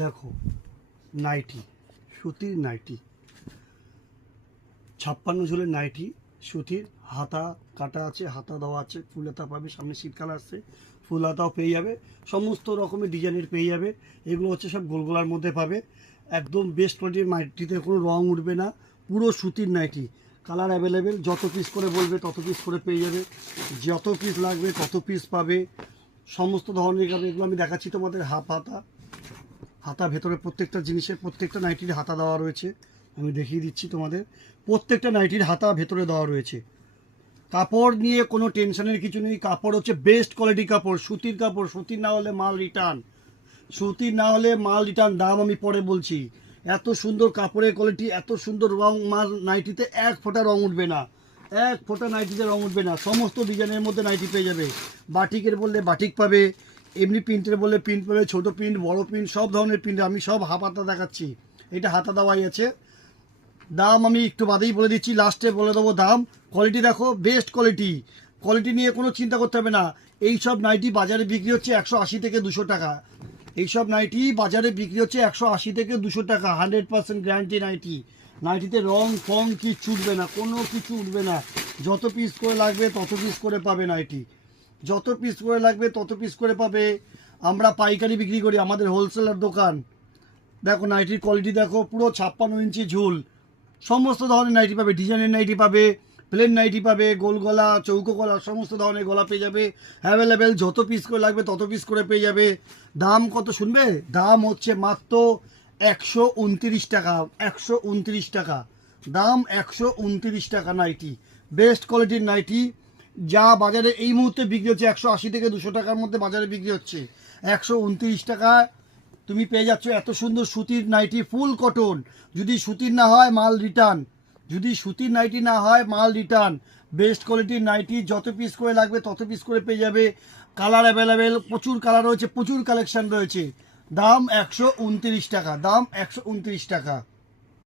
দেখো নাইটি, সুতির নাইটি, 56 ঝোলের নাইটি, সুতির, হাতা কাটা আছে, হাতা দেওয়া আছে, ফুল হাতা পাবে, সামনে শীতকাল আসছে, ফুল হাতাও পেয়ে যাবে, সমস্ত রকমের ডিজাইনের পেয়ে যাবে। এগুলো হচ্ছে সব গোলগোলার মধ্যে পাবে, একদম বেস্ট কোয়ালিটির নাইটিতে কোনো রং উঠবে না, পুরো সুতির নাইটি, কালার অ্যাভেলেবেল, যত পিস করে বলবে তত পিস করে পেয়ে যাবে, যত পিস লাগবে তত পিস পাবে, সমস্ত ধরনের পাবে। এগুলো আমি দেখাচ্ছি তোমাদের। হাফ হাতা, হাতা ভেতরে প্রত্যেকটা জিনিসের, প্রত্যেকটা নাইটির হাতা দেওয়া রয়েছে, আমি দেখিয়ে দিচ্ছি তোমাদের। প্রত্যেকটা নাইটির হাতা ভেতরে দেওয়া রয়েছে। কাপড় নিয়ে কোনো টেনশনের কিছু নেই, কাপড় হচ্ছে বেস্ট কোয়ালিটি কাপড়, সুতির কাপড়, সুতির না হলে মাল রিটার্ন, সুতির না হলে মাল রিটার্ন। দাম আমি পরে বলছি। এত সুন্দর কাপড়ের কোয়ালিটি, এত সুন্দর রং, মাল নাইটিতে এক ফোঁটা রং উঠবে না, এক ফোঁটা নাইটিতে রং উঠবে না। সমস্ত ডিজাইনের মধ্যে নাইটি পেয়ে যাবে, বাটিকের বললে বাটিক পাবে, এমনি প্রিন্টের বললে প্রিন্ট পাবে, ছোটো প্রিন্ট, বড় প্রিন্ট, সব ধরনের প্রিন্ট। আমি সব হাতা দেখাচ্ছি, এটা হাতা দেওয়াই আছে। দাম আমি একটু বাদেই বলে দিচ্ছি, লাস্টে বলে দেবো দাম। কোয়ালিটি দেখো, বেস্ট কোয়ালিটি, কোয়ালিটি নিয়ে কোনো চিন্তা করতে হবে না। এই সব নাইটি বাজারে বিক্রি হচ্ছে 180 থেকে 200 টাকা। এইসব নাইটি বাজারে বিক্রি হচ্ছে 180 থেকে 200 টাকা, 100% গ্যারান্টি নাইটি। নাইটিতে রং ফং কিচ্ছু উঠবে না, কোনো কিছু উঠবে না। যত পিস করে লাগবে তত পিস করে পাবে নাইটি, যত পিস করে লাগবে তত পিস করে পাবে। আমরা পাইকারি বিক্রি করি, আমাদের হোলসেলার দোকান। দেখো নাইটির কোয়ালিটি দেখো, পুরো 56 ইঞ্চি ঝুল, সমস্ত ধরনের নাইটি পাবে, ডিজাইনের নাইটি পাবে, প্লেন নাইটি পাবে, গোল গলা, চৌকো গলা, সমস্ত ধরনের গলা পেয়ে যাবে অ্যাভেলেবেল। যত পিস করে লাগবে তত পিস করে পেয়ে যাবে। দাম কত শুনবে? দাম হচ্ছে মাত্র 129 টাকা, 129 টাকা দাম, 129 টাকা নাইটি, বেস্ট কোয়ালিটির নাইটি। যা বাজারে এই মুহূর্তে বিক্রি হচ্ছে 180 থেকে 200 টাকার মধ্যে বাজারে বিক্রি হচ্ছে, 129 টাকা তুমি পেয়ে যাচ্ছ এত সুন্দর সুতির নাইটি, ফুল কটন। যদি সুতির না হয় মাল রিটার্ন, যদি সুতির নাইটি না হয় মাল রিটার্ন। বেস্ট কোয়ালিটির নাইটি, যত পিস করে লাগবে তত পিস করে পেয়ে যাবে। কালার অ্যাভেলেবেল, প্রচুর কালার রয়েছে, প্রচুর কালেকশন রয়েছে। দাম 129 টাকা, দাম 129 টাকা।